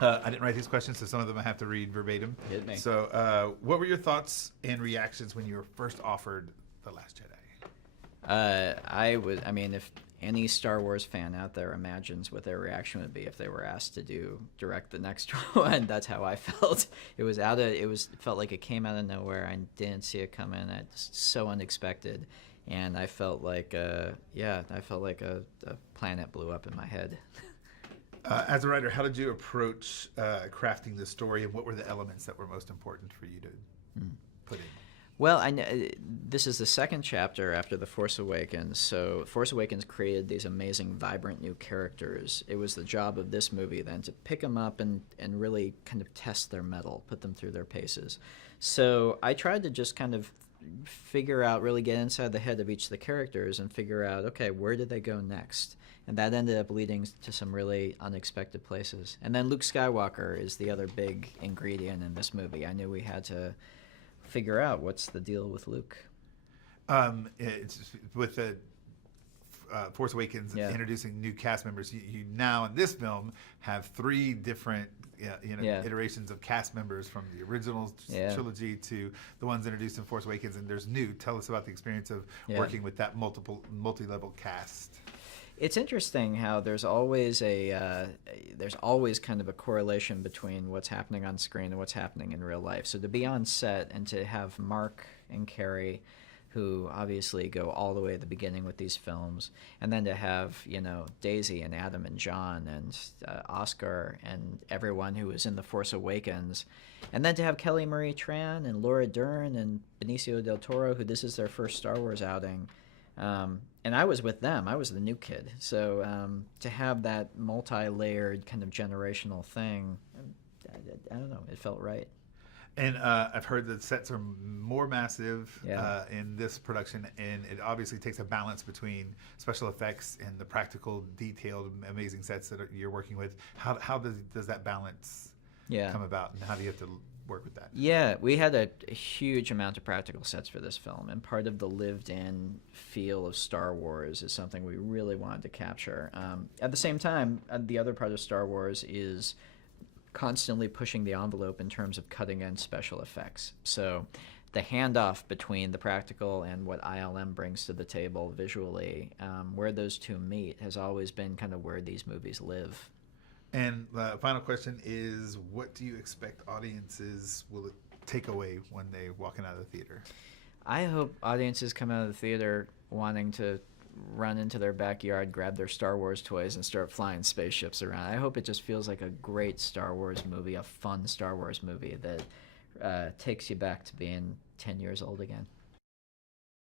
I didn't write these questions, so some of them I have to read verbatim. Hit me. So, what were your thoughts and reactions when you were first offered The Last Jedi? I mean, if any Star Wars fan out there imagines what their reaction would be if they were asked to direct the next one, that's how I felt. It felt like it came out of nowhere. I didn't see it coming. It's so unexpected, and I felt like, a planet blew up in my head. As a writer, how did you approach crafting the story, and what were the elements that were most important for you to put in? Well, this is the second chapter after The Force Awakens, so Force Awakens created these amazing, vibrant new characters. It was the job of this movie then to pick them up and really kind of test their mettle, put them through their paces. So I tried to just kind of figure out, really get inside the head of each of the characters and figure out, okay, where did they go next? And that ended up leading to some really unexpected places. And then Luke Skywalker is the other big ingredient in this movie. I knew we had to figure out what's the deal with Luke. It's with the Force Awakens introducing new cast members. You now in this film have three different iterations of cast members, from the original trilogy to the ones introduced in Force Awakens, and there's new. Tell us about the experience of working with that multi-level cast. It's interesting how there's always kind of a correlation between what's happening on screen and what's happening in real life. So to be on set and to have Mark and Carrie, who obviously go all the way at the beginning with these films, and then to have Daisy and Adam and John and Oscar and everyone who was in The Force Awakens, and then to have Kelly Marie Tran and Laura Dern and Benicio del Toro, who this is their first Star Wars outing. And I was with them. I was the new kid. So to have that multi-layered kind of generational thing, I don't know, it felt right. And I've heard that sets are more massive in this production, and it obviously takes a balance between special effects and the practical, detailed, amazing sets that you're working with. How does that balance come about, and how do you have to work with that? Yeah, we had a huge amount of practical sets for this film, and part of the lived-in feel of Star Wars is something we really wanted to capture. At the same time, the other part of Star Wars is constantly pushing the envelope in terms of cutting-edge special effects. So the handoff between the practical and what ILM brings to the table visually, where those two meet, has always been kind of where these movies live. And the final question is, what do you expect audiences will take away when they walk out of the theater? I hope audiences come out of the theater wanting to run into their backyard, grab their Star Wars toys, and start flying spaceships around. I hope it just feels like a great Star Wars movie, a fun Star Wars movie that takes you back to being 10 years old again.